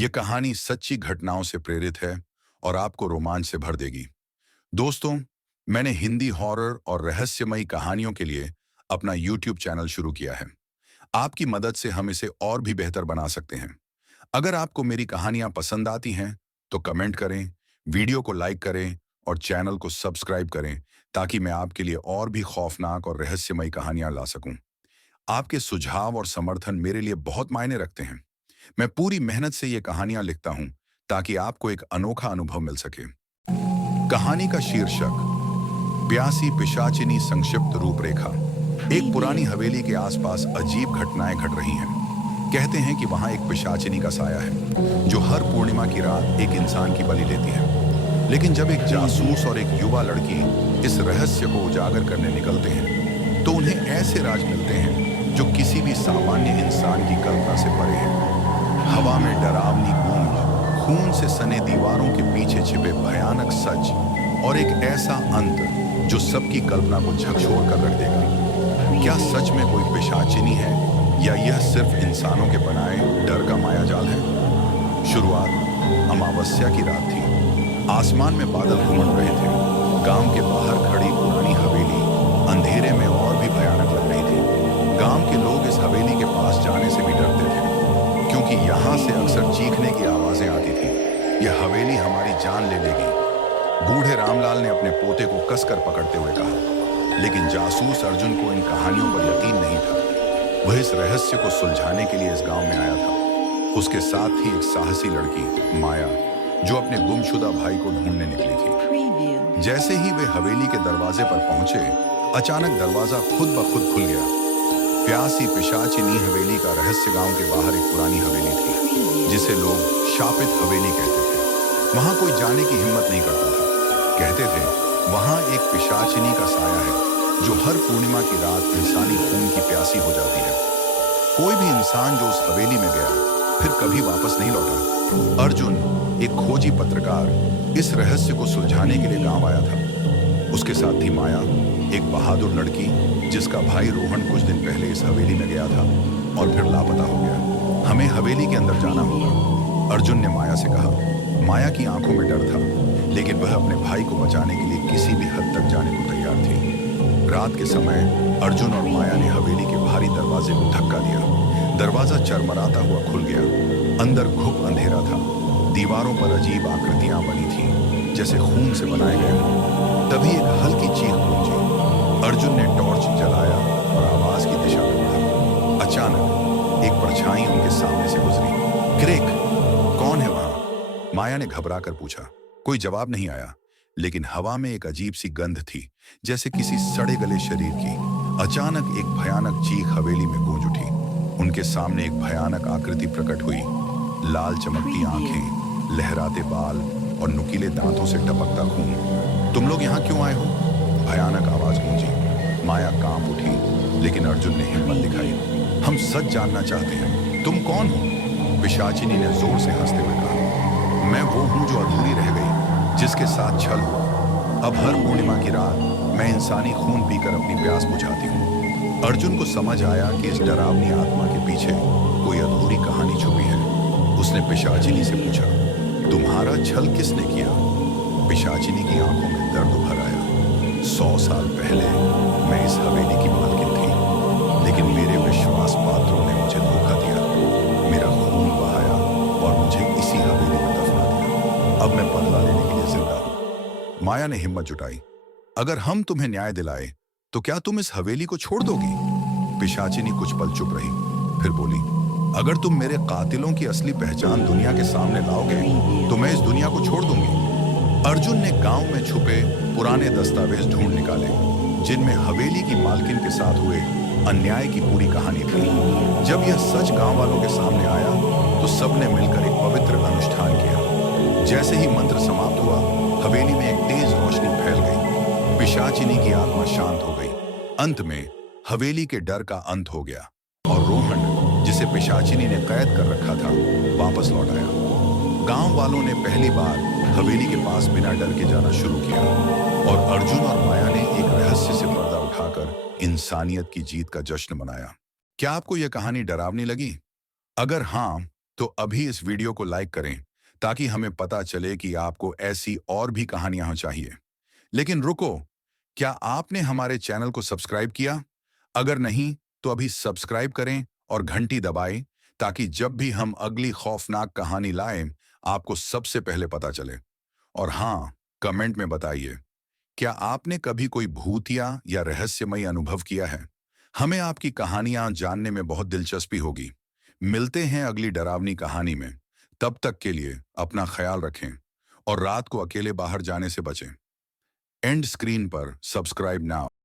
ये कहानी सच्ची घटनाओं से प्रेरित है और आपको रोमांच से भर देगी। दोस्तों, मैंने हिंदी हॉरर और रहस्यमयी कहानियों के लिए अपना यूट्यूब चैनल शुरू किया है। आपकी मदद से हम इसे और भी बेहतर बना सकते हैं। अगर आपको मेरी कहानियां पसंद आती हैं, तो कमेंट करें, वीडियो को लाइक करें और चैनल को सब्सक्राइब करें ताकि मैं आपके लिए और भी खौफनाक और रहस्यमयी कहानियां ला सकूं। आपके सुझाव और समर्थन मेरे लिए बहुत मायने रखते हैं। मैं पूरी मेहनत से ये कहानियां लिखता हूं ताकि आपको एक अनोखा अनुभव मिल सके। कहानी का शीर्षक प्यासी पिशाचिनी संक्षिप्त रूपरेखा। एक पुरानी हवेली के आसपास अजीब घटनाएं घट रही हैं। कहते हैं कि वहां एक पिशाचिनी का साया है जो हर पूर्णिमा की रात एक इंसान की बलि लेती है। लेकिन जब एक जासूस और एक युवा लड़की इस रहस्य को उजागर करने निकलते हैं तो उन्हें ऐसे राज मिलते हैं जो किसी भी सामान्य इंसान की कल्पना से परे हैं। हवा में डरावनी गूंज, खून से सने दीवारों के पीछे छिपे भयानक सच और एक ऐसा अंत जो सबकी कल्पना को झकझोर कर रख देगा। क्या सच में कोई पिशाचिनी है या यह सिर्फ इंसानों के बनाए डर का मायाजाल है? शुरुआत अमावस्या की रात थी। आसमान में बादल उमड़ रहे थे। गांव के बाहर खड़ी पुरानी हवेली अंधेरे में और भी भयानक लग रही थी। गांव के लोग इस हवेली के पास जाने से भी डरते थे क्योंकि यहाँ से अक्सर चीखने की आवाजें आती थी। यह हवेली हमारी जान ले लेगी, बूढ़े रामलाल ने अपने पोते को कसकर पकड़ते हुए कहा। लेकिन जासूस अर्जुन को इन कहानियों पर यकीन नहीं था। वह इस रहस्य को सुलझाने के लिए इस गांव में आया था। उसके साथ ही एक साहसी लड़की माया, जो अपने गुमशुदा भाई को ढूंढने निकली थी। जैसे ही वे हवेली के दरवाजे पर पहुंचे, अचानक दरवाजा खुद ब खुद खुल गया। प्यासी पिशाचिनी हवेली का रहस्य गांव के बाहर एक पुरानी हवेली थी जिसे लोग शापित हवेली कहते थे। वहां कोई जाने की हिम्मत नहीं करता था। कहते थे वहां एक पिशाचिनी का साया है जो हर पूर्णिमा की रात इंसानी खून की प्यासी हो जाती है। कोई भी इंसान जो उस हवेली में गया फिर कभी वापस नहीं लौटा। अर्जुन, एक खोजी पत्रकार, इस रहस्य को सुलझाने के लिए गांव आया था। उसके साथ थी माया, एक बहादुर लड़की जिसका भाई रोहन कुछ दिन पहले इस हवेली में गया था और फिर लापता हो गया। हमें हवेली के अंदर जाना होगा, अर्जुन ने माया से कहा। माया की आंखों में डर था, लेकिन वह अपने भाई को बचाने के लिए किसी भी हद तक जाने को तैयार थी। रात के समय अर्जुन और माया ने हवेली के भारी दरवाजे को धक्का दिया। दरवाजा चरमराता हुआ खुल गया। अंदर घुप अंधेरा था। दीवारों पर अजीब आकृतियां बनी थी जैसे खून से बनाए गए हों। तभी एक हल्की चीख गूंजी। अर्जुन ने टॉर्च जलाया और आवाज की दिशा में बढ़ा। अचानक एक परछाई उनके सामने से गुजरी। क्रेक, कौन है वहां? माया ने घबरा कर पूछा। कोई जवाब नहीं आया, लेकिन हवा में एक अजीब सी गंध थी, जैसे किसी सड़े गले शरीर की। अचानक एक भयानक चीख हवेली में गूंज उठी। उनके सामने एक भयानक आकृति प्रकट हुई। लाल चमकती आंखें, लहराते बाल और नुकीले दांतों से टपकता खून। तुम लोग यहाँ क्यों आए हो? भयानक आवाज गूंजी। माया कांप उठी, लेकिन अर्जुन ने हिम्मत दिखाई। हम सच जानना चाहते हैं, तुम कौन हो? पिशाचिनी ने जोर से हंसते हुए कहा, मैं वो हूं जो अधूरी रह गई, जिसके साथ छल हुआ। अब हर पूर्णिमा की रात मैं इंसानी खून पीकर अपनी प्यास बुझाती हूँ। अर्जुन को समझ आया कि इस डरावनी आत्मा के पीछे कोई अधूरी कहानी छुपी है। उसने पिशाचिनी से पूछा, तुम्हारा छल किसने किया? पिशाचिनी की आंखों में दर्द उभर आया। 100 साल पहले मैं इस हवेली की मालकिन थी, लेकिन मेरे विश्वास पात्रों ने मुझे धोखा दिया, मेरा खून बहाया और मुझे इसी हवेली में दफना दिया। अब मैं बदला लेने के लिए जिंदा हूं। माया ने हिम्मत जुटाई। अगर हम तुम्हें न्याय दिलाए तो क्या तुम इस हवेली को छोड़ दोगी? पिशाचिनी कुछ पल चुप रही, फिर बोली, अगर तुम मेरे कातिलों की असली पहचान दुनिया के सामने लाओगे तो मैं इस दुनिया को छोड़ दूंगी। अर्जुन ने गांव में छुपे पुराने दस्तावेज ढूंढ निकाले, जिनमें हवेली की मालकिन के साथ हुए अन्याय की पूरी कहानी थी। जब यह सच गांव वालों के सामने आया तो सबने मिलकर एक पवित्र अनुष्ठान किया। जैसे ही मंत्र समाप्त हुआ, हवेली में एक तेज रोशनी फैल गई। पिशाचिनी की आत्मा शांत हो गई। अंत में हवेली के डर का अंत हो गया और रोहन, जिसे पिशाचिनी ने कैद कर रखा था, वापस लौट आया। गांव वालों ने पहली बार हवेली के पास बिना डर के जाना शुरू किया और अर्जुन और माया ने एक रहस्य से पर्दा उठाकर इंसानियत की जीत का जश्न मनाया। क्या आपको यह कहानी डरावनी लगी? अगर हाँ, तो अभी इस वीडियो को लाइक करें ताकि हमें पता चले कि आपको ऐसी और भी कहानियां चाहिए। लेकिन रुको, क्या आपने हमारे चैनल को सब्सक्राइब किया? अगर नहीं, तो अभी सब्सक्राइब करें और घंटी दबाएं ताकि जब भी हम अगली खौफनाक कहानी लाएं, आपको सबसे पहले पता चले। और हाँ, कमेंट में बताइए, क्या आपने कभी कोई भूतिया या रहस्यमयी अनुभव किया है? हमें आपकी कहानियां जानने में बहुत दिलचस्पी होगी। मिलते हैं अगली डरावनी कहानी में। तब तक के लिए अपना ख्याल रखें और रात को अकेले बाहर जाने से बचें। एंड स्क्रीन पर सब्सक्राइब नाउ।